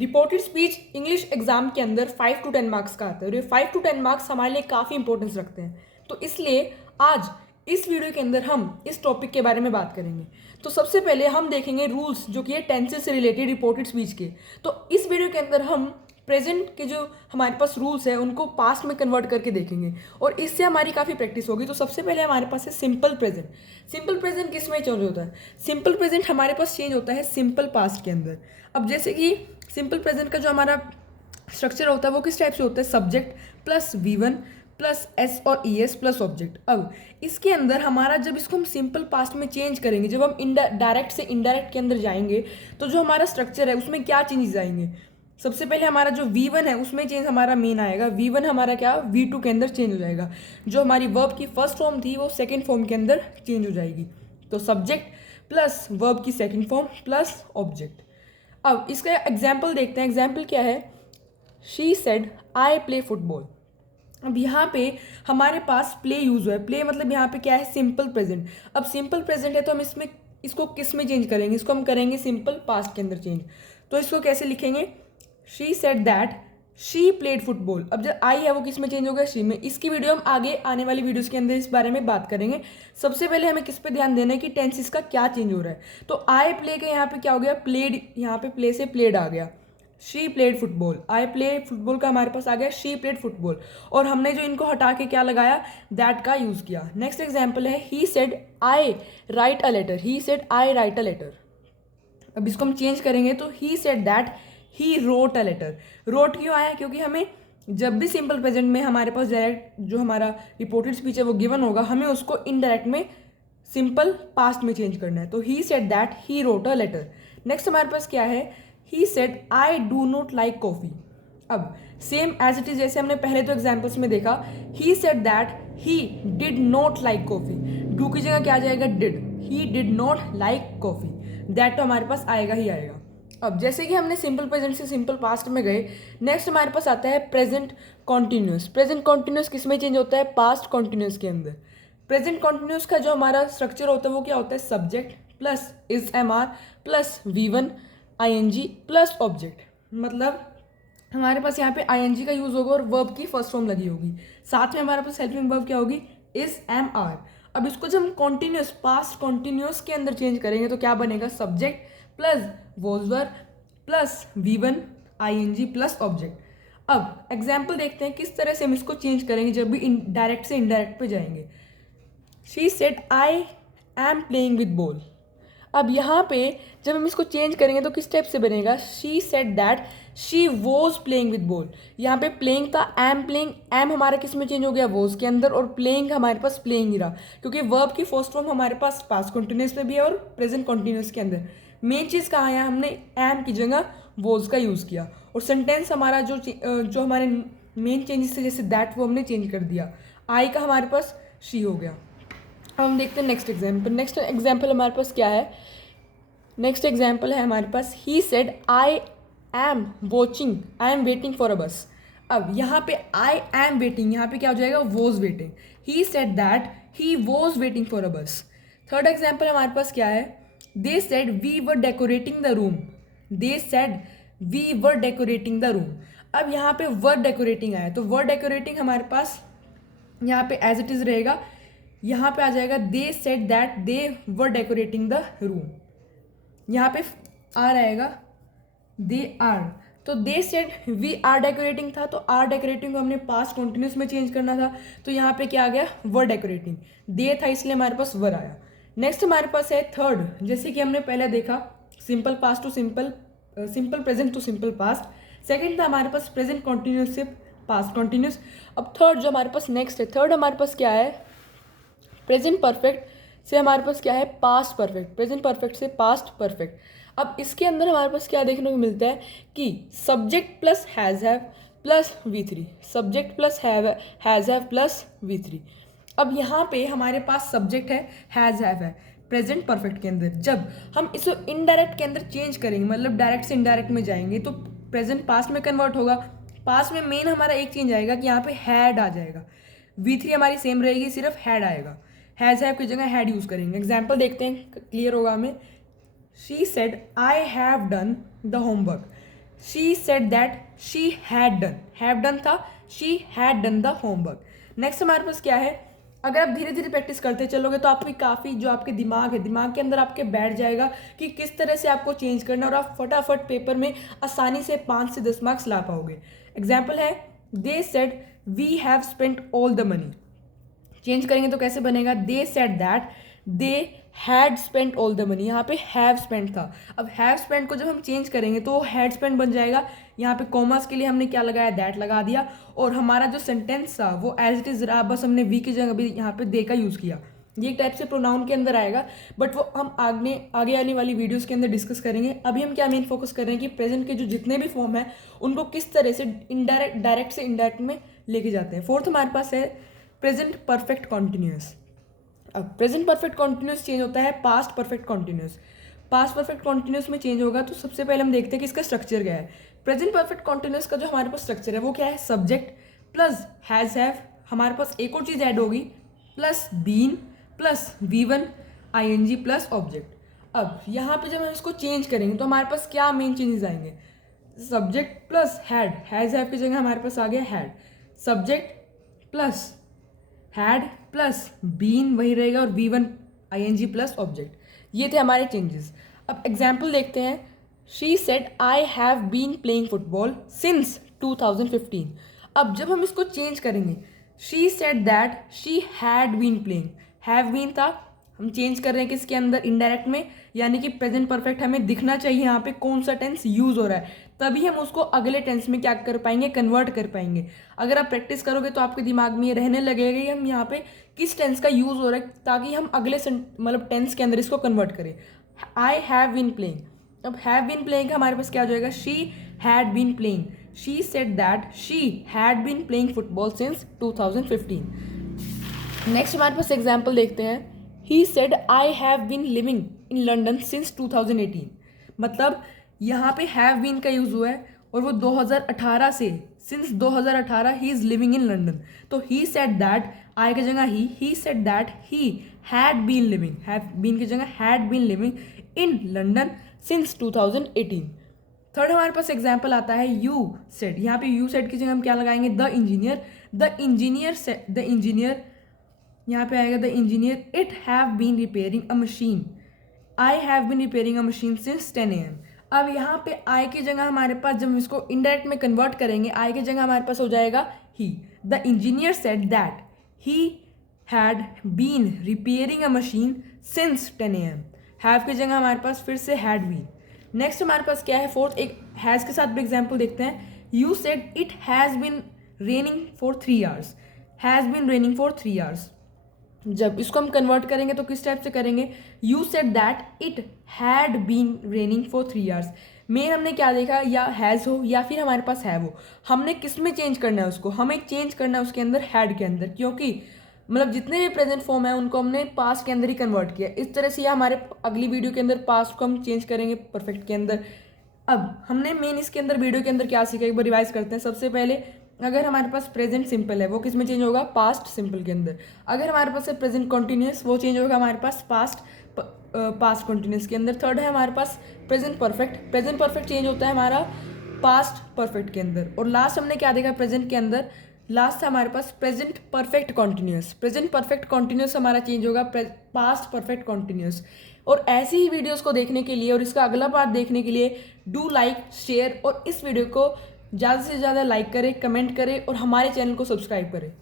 Reported speech English exam के अंदर 5 to 10 marks का आता है और ये 5 to 10 मार्क्स हमारे लिए काफ़ी इंपॉर्टेंस रखते हैं। तो इसलिए आज इस वीडियो के अंदर हम इस टॉपिक के बारे में बात करेंगे। तो सबसे पहले हम देखेंगे रूल्स जो कि है टेंसेस से रिलेटेड रिपोर्टेड स्पीच के। तो इस वीडियो के अंदर हम प्रेजेंट के जो हमारे पास रूल्स है उनको पास्ट में कन्वर्ट करके देखेंगे और इससे हमारी काफ़ी प्रैक्टिस होगी। तो सबसे पहले हमारे पास है सिंपल प्रेजेंट। सिंपल प्रेजेंट किस में चेंज होता है? सिंपल प्रेजेंट हमारे पास चेंज होता है सिंपल पास्ट के अंदर। अब जैसे कि सिंपल प्रेजेंट का जो हमारा स्ट्रक्चर होता है वो किस टाइप से होता है? Subject plus V1 plus S और ES प्लस ऑब्जेक्ट। अब इसके अंदर हमारा जब इसको हम सिंपल पास्ट में चेंज करेंगे, जब हम डायरेक्ट से इनडायरेक्ट के अंदर जाएंगे तो जो हमारा स्ट्रक्चर है उसमें क्या चेंजेस आएंगे? सबसे पहले हमारा जो V1 है उसमें चेंज हमारा मेन आएगा। V1 हमारा क्या V2 के अंदर चेंज हो जाएगा। जो हमारी वर्ब की फर्स्ट फॉर्म थी वो सेकेंड फॉर्म के अंदर चेंज हो जाएगी। तो सब्जेक्ट प्लस वर्ब की सेकेंड फॉर्म प्लस ऑब्जेक्ट। अब इसका एग्जाम्पल देखते हैं। एग्जाम्पल क्या है? She said I play football. अब यहाँ पे हमारे पास प्ले यूज हुआ है। प्ले मतलब यहाँ पे क्या है? Simple present. अब सिंपल प्रेजेंट है तो हम इसको किस में चेंज करेंगे? इसको हम करेंगे सिंपल पास्ट के अंदर चेंज। तो इसको कैसे लिखेंगे? She said that she played football. अब जो आई है वो किस में चेंज हो गया? शी में। इसकी वीडियो हम आगे आने वाली वीडियोस के अंदर इस बारे में बात करेंगे। सबसे पहले हमें किस पे ध्यान देना है कि टेंस इसका क्या चेंज हो रहा है। तो आई प्ले का यहाँ पे क्या हो गया? प्लेड। यहाँ पे प्ले से प्लेड आ गया। She played football. I play football का हमारे पास आ गया शी प्लेड फुटबॉल। और हमने जो इनको हटा के क्या लगाया? दैट का यूज़ किया। नेक्स्ट एग्जाम्पल है he said I write a letter. He said I write a letter. अब इसको हम चेंज करेंगे तो he said that he wrote a letter. Wrote क्यों आया? क्योंकि हमें जब भी सिंपल प्रेजेंट में हमारे पास डायरेक्ट जो हमारा रिपोर्टेड स्पीच है वो गिवन होगा, हमें उसको इनडायरेक्ट में सिंपल पास्ट में चेंज करना है। तो he said that he wrote a letter. Next हमारे पास क्या है? He said I do not like coffee. अब सेम एज इट इज जैसे हमने पहले तो एग्जाम्पल्स में देखा, he said that he did not like coffee. Do की जगह क्या आ जाएगा? Did. He did not like coffee. That तो हमारे पास आएगा ही आएगा। अब जैसे कि हमने सिंपल प्रेजेंट से सिंपल पास्ट में गए, नेक्स्ट हमारे पास आता है प्रेजेंट कॉन्टिन्यूस। प्रेजेंट कॉन्टिन्यूस किस में चेंज होता है? पास्ट कॉन्टिन्यूस के अंदर। प्रेजेंट कॉन्टिन्यूस का जो हमारा स्ट्रक्चर होता है वो क्या होता है? Subject plus is MR plus V1 ING plus object. मतलब हमारे पास यहाँ पे ING का यूज़ होगा और वर्ब की फर्स्ट फॉर्म लगी होगी। साथ में हमारे पास हेल्पिंग वर्ब क्या होगी? Is MR। अब इसको जब हम कॉन्टिन्यूस पास्ट कॉन्टिन्यूस के अंदर चेंज करेंगे तो क्या बनेगा? Subject plus was verb plus V1 ING plus object. अब एग्जाम्पल देखते हैं किस तरह से हम इसको चेंज करेंगे जब भी डायरेक्ट से इनडायरेक्ट पे जाएंगे। She said I am playing with ball. अब यहाँ पे जब हम इसको चेंज करेंगे तो किस टाइप से बनेगा? She said that she was playing with ball. यहाँ पे प्लेइंग था, एम प्लेइंग। एम हमारा किस में चेंज हो गया? वॉज के अंदर। और प्लेइंग हमारे पास प्लेइंग ही रहा क्योंकि वर्ब की फर्स्ट फॉर्म हमारे पास पास्ट कॉन्टिन्यूस में भी है और प्रेजेंट कॉन्टिन्यूस के अंदर। मेन चीज़ कहाँ है? हमने एम की जगह वॉज का यूज़ किया और सेंटेंस हमारा जो हमारे मेन चेंजेस थे जैसे दैट वो हमने चेंज कर दिया। आई का हमारे पास शी हो गया। अब हम देखते हैं नेक्स्ट एग्जाम्पल। नेक्स्ट एग्जाम्पल हमारे पास क्या है? नेक्स्ट एग्जाम्पल है हमारे पास he said I am watching I am waiting for a bus. अब यहाँ पे आई एम वेटिंग, यहाँ पे क्या हो जाएगा? Was waiting. He said that he was waiting for a bus. Third example हमारे पास क्या है? They said we were decorating the room. They said we were decorating the room. अब यहाँ पे वर डेकोरेटिंग आया तो वर डेकोरेटिंग हमारे पास यहाँ पे एज इट इज़ रहेगा। यहाँ पे आ जाएगा they said that they were decorating the room. यहाँ पे आर आएगा दे आर। तो they said we are decorating था तो आर डेकोरेटिंग को हमने पास्ट कॉन्टिन्यूस में चेंज करना था तो यहाँ पे क्या आ गया? वर डेकोरेटिंग। दे था इसलिए हमारे पास वर आया। नेक्स्ट हमारे पास है थर्ड। जैसे कि हमने पहले देखा simple past to simple present to simple past. Second था हमारे पास प्रेजेंट कॉन्टिन्यूस से पास्ट कॉन्टिन्यूस। अब थर्ड जो हमारे पास नेक्स्ट है, थर्ड हमारे पास क्या है? प्रेजेंट परफेक्ट से हमारे पास क्या है? Past perfect. प्रेजेंट परफेक्ट से पास्ट परफेक्ट। अब इसके अंदर हमारे पास क्या देखने को मिलता है कि subject plus has have plus V3। Subject plus has have plus V3। अब यहाँ पे हमारे पास सब्जेक्ट है, हैज़ हैव है प्रेजेंट परफेक्ट के अंदर। जब हम इसको इनडायरेक्ट के अंदर चेंज करेंगे, मतलब डायरेक्ट से इनडायरेक्ट में जाएंगे तो प्रेजेंट पास्ट में कन्वर्ट होगा। पास्ट में मेन हमारा एक चेंज आएगा कि यहाँ पे हैड आ जाएगा। V3 हमारी सेम रहेगी, सिर्फ हैड आएगा। हैज़ हैव की जगह हैड यूज़ करेंगे। एग्जाम्पल देखते हैं, क्लियर होगा हमें। She said I have done the homework. She said that she had done, have done था, she had done the homework. Next हमारे पास क्या है, अगर आप धीरे धीरे प्रैक्टिस करते चलोगे तो आपकी काफ़ी जो आपके दिमाग है, दिमाग के अंदर आपके बैठ जाएगा कि किस तरह से आपको चेंज करना, और आप फटाफट पेपर में आसानी से 5 से 10 मार्क्स ला पाओगे। एग्जाम्पल है, they said we have spent all the money. Change करेंगे तो कैसे बनेगा, they said that they had spent all the money, यहाँ पे हैव स्पेंट था। अब हैव स्पेंट को जब हम चेंज करेंगे तो हैड स्पेंट बन जाएगा। यहाँ पे कॉमर्स के लिए हमने क्या लगाया, दैट लगा दिया, और हमारा जो सेंटेंस था वो एज इट इज़ रहा, बस हमने वी की जगह भी यहाँ पे दे का यूज़ किया। ये एक टाइप से प्रोनाउन के अंदर आएगा, बट वो हम आगे आने वाली वीडियोस के अंदर डिस्कस करेंगे। अभी हम क्या मेन फोकस कर रहे हैं कि प्रेजेंट के जो जितने भी फॉर्म है उनको किस तरह से डायरेक्ट से इनडायरेक्ट में लेके जाते हैं। फोर्थ हमारे पास है प्रेजेंट परफेक्ट कॉन्टिन्यूस। अब प्रेजेंट परफेक्ट कॉन्टिन्यूस चेंज होता है past perfect continuous. Past perfect continuous में चेंज होगा तो सबसे पहले हम देखते हैं कि इसका स्ट्रक्चर क्या है। प्रेजेंट परफेक्ट कॉन्टिन्यूस का जो हमारे पास स्ट्रक्चर है वो क्या है, सब्जेक्ट प्लस हैज़ हैव, हमारे पास एक और चीज़ ऐड होगी, plus been plus V1 ING plus object. अब यहाँ पे जब हम इसको चेंज करेंगे तो हमारे पास क्या मेन चेंजेस आएंगे, subject plus had, has have की जगह हमारे पास आ गया had, subject plus had plus been वही रहेगा, और V1 ING प्लस ऑब्जेक्ट। ये थे हमारे चेंजेस। अब एग्जाम्पल देखते हैं, she said I have been playing football since 2015। अब जब हम इसको चेंज करेंगे, she said that she had been playing, have been था, हम चेंज कर रहे हैं किसके अंदर, इनडायरेक्ट में, यानी कि प्रेजेंट परफेक्ट हमें दिखना चाहिए यहाँ पे कौन सा टेंस यूज़ हो रहा है, तभी हम उसको अगले टेंस में क्या कर पाएंगे, कन्वर्ट कर पाएंगे। अगर आप प्रैक्टिस करोगे तो आपके दिमाग में ये रहने लगेगा कि हम यहाँ पे किस टेंस का यूज़ हो रहा है, ताकि हम अगले मतलब टेंस के अंदर इसको कन्वर्ट करें। आई हैव बीन प्लेइंग, अब हैव बीन प्लेइंग हमारे पास क्या हो जाएगा, she had been playing, she said that she had been playing football since 2015। Next हमारे पास एग्जाम्पल देखते हैं, he said I have been living in London since 2018। मतलब यहाँ पे हैव बीन का यूज़ हुआ है और वो 2018 से, since 2018 he is living in London, तो ही सेड दैट, आई की जगह he said that he had been living, have been की जगह had been living in London since 2018। Third हमारे पास एग्जाम्पल आता है, यू सेड, यहाँ पे यू सेड की जगह हम क्या लगाएंगे, द इंजीनियर, यहाँ पे आएगा the engineer, it have been repairing a machine, I have been repairing a machine since 10 AM। अब यहाँ पे आई की जगह हमारे पास, जब हम इसको इनडायरेक्ट में कन्वर्ट करेंगे, आई की जगह हमारे पास हो जाएगा ही, the engineer said that he had been repairing a machine since 10 AM। Have की जगह हमारे पास फिर से हैड बीन। नेक्स्ट हमारे पास क्या है, फोर्थ, एक हैज़ के साथ भी एग्जाम्पल देखते हैं, you said it has been raining for 3 hours, has been raining for 3 hours। जब इसको हम कन्वर्ट करेंगे तो किस टाइप से करेंगे, you said that it had been raining for 3 hours। Main हमने क्या देखा, या हैज़ हो या फिर हमारे पास हैव हो, हमने किस में चेंज करना है उसको, हमें चेंज करना है उसके अंदर हैड के अंदर, क्योंकि मतलब जितने भी प्रेजेंट फॉर्म है उनको हमने पास्ट के अंदर ही कन्वर्ट किया। इस तरह से हमारे अगली वीडियो के अंदर पास्ट को हम चेंज करेंगे परफेक्ट के अंदर। अब हमने मेन इसके अंदर वीडियो के अंदर क्या सीखा, एक बार रिवाइज करते हैं। सबसे पहले अगर हमारे पास प्रेजेंट सिंपल है वो किस में चेंज होगा, पास्ट सिंपल के अंदर। अगर हमारे पास है प्रेजेंट कॉन्टिन्यूस, वो चेंज होगा हमारे पास पास्ट कॉन्टिन्यूस के अंदर। थर्ड है हमारे पास प्रेजेंट परफेक्ट चेंज होता है हमारा पास्ट परफेक्ट के अंदर। और लास्ट हमने क्या देखा प्रेजेंट के अंदर, लास्ट था हमारे पास प्रेजेंट परफेक्ट कॉन्टिन्यूस हमारा चेंज होगा पास्ट परफेक्ट कॉन्टिन्यूस। और ऐसी ही वीडियोस को देखने के लिए और इसका अगला पार्ट देखने के लिए डू लाइक, शेयर और इस वीडियो को ज़्यादा से ज़्यादा लाइक करें, कमेंट करें और हमारे चैनल को सब्सक्राइब करें।